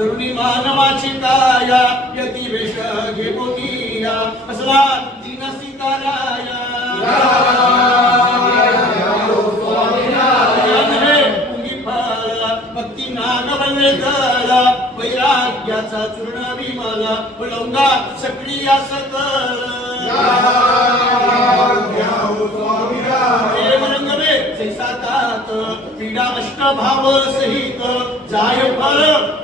दुर्नी मानवाचिताया यदि वेश गेपोतीया असला जीना सीताराया वैराग्याचा चूर्ण विमाला बुलवना सक्रिय सकल पीडा अष्ट भाव सहित जाय फळ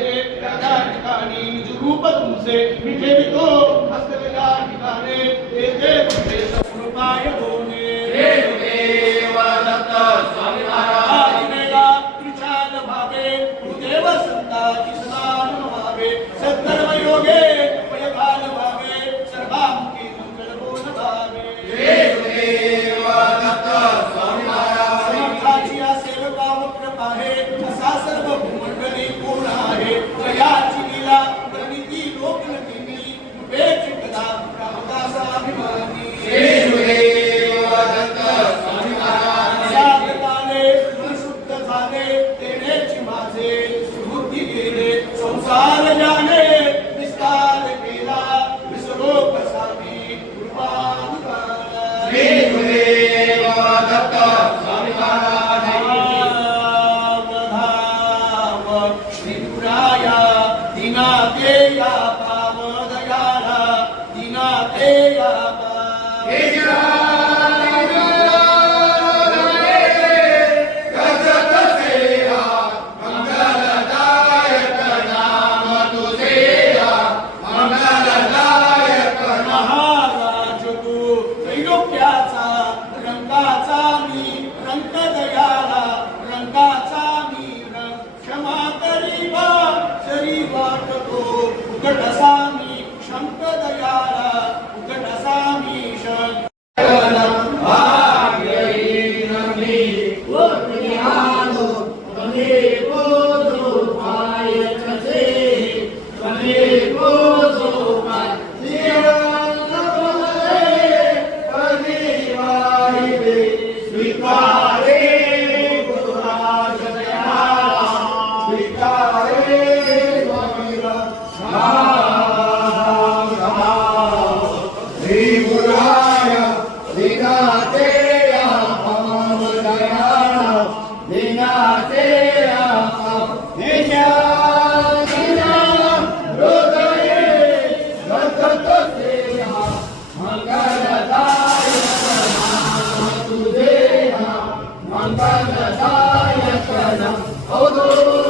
से राधा ठिकाने निज रूप तुमसे मिठे मिठो हस्त लगा ठिकाने ते ते मुझे सब रूपाय होने Yeah. Oh.